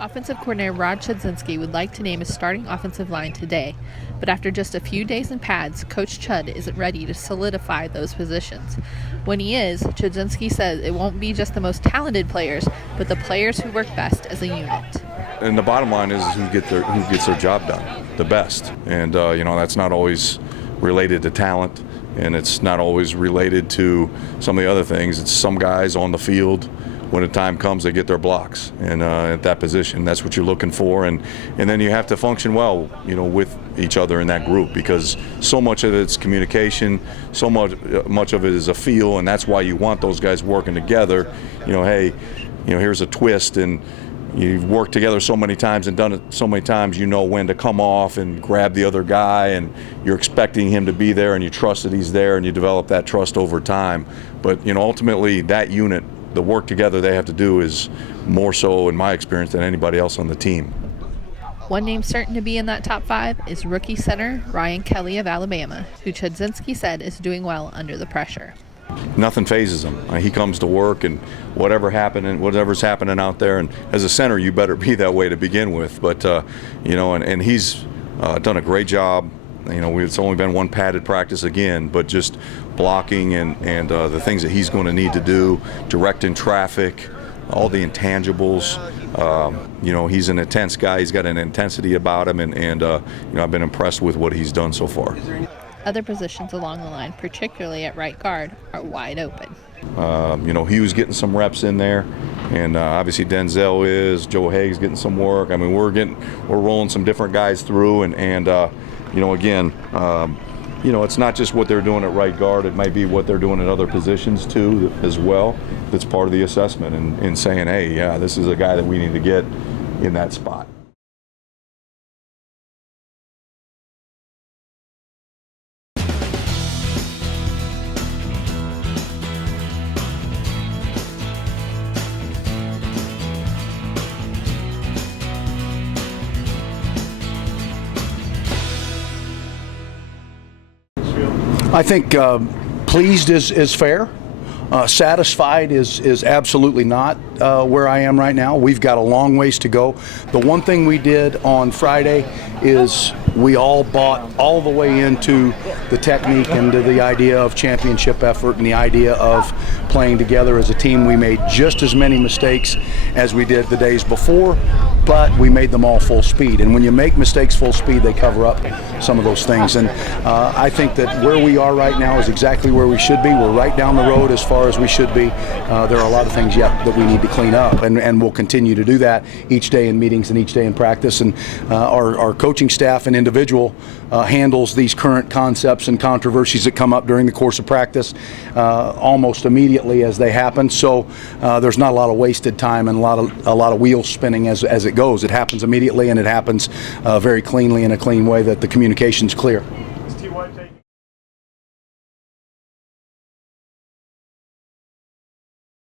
Offensive coordinator Rob Chudzinski would like to name his starting offensive line today, but after just a few days in pads, Coach Chud isn't ready to solidify those positions. When he is, Chudzinski says it won't be just the most talented players, but the players who work best as a unit. And the bottom line is who gets their job done the best. And that's not always related to talent, and it's not always related to some of the other things. It's some guys on the field. When the time comes, they get their blocks, and at that position, that's what you're looking for. And then you have to function well, with each other in that group, because so much of it's communication, so much of it is a feel, and that's why you want those guys working together. Hey, here's a twist, and you've worked together so many times and done it so many times, you know when to come off and grab the other guy, and you're expecting him to be there, and you trust that he's there, and you develop that trust over time. But ultimately, that unit, the work together they have to do, is more so, in my experience, than anybody else on the team. One name certain to be in that top 5 is rookie center Ryan Kelly of Alabama, who Chudzinski said is doing well under the pressure. Nothing phases him. He comes to work, and whatever's happening out there, and as a center, you better be that way to begin with. But and he's done a great job. It's only been one padded practice again, but just blocking and the things that he's going to need to do, directing traffic, all the intangibles. He's an intense guy. He's got an intensity about him, and I've been impressed with what he's done so far. Other positions along the line, particularly at right guard, are wide open. He was getting some reps in there, and obviously Denzel is. Joe Haig's getting some work. I mean, we're rolling some different guys through, and again, it's not just what they're doing at right guard. It might be what they're doing at other positions too, as well. That's part of the assessment, and saying, hey, yeah, this is a guy that we need to get in that spot. I think pleased is fair. Satisfied is absolutely not where I am right now. We've got a long ways to go. The one thing we did on Friday is we all bought all the way into the technique and to the idea of championship effort and the idea of playing together as a team. We made just as many mistakes as we did the days before, but we made them all full speed. And when you make mistakes full speed, they cover up some of those things. And I think that where we are right now is exactly where we should be. We're right down the road as far as we should be. There are a lot of things yet that we need to clean up, and we'll continue to do that each day in meetings and each day in practice. And our coaching staff and individual handles these current concepts and controversies that come up during the course of practice almost immediately as they happen. So there's not a lot of wasted time and a lot of wheels spinning as it goes. It happens immediately, and it happens very cleanly in a clean way that the communication's clear.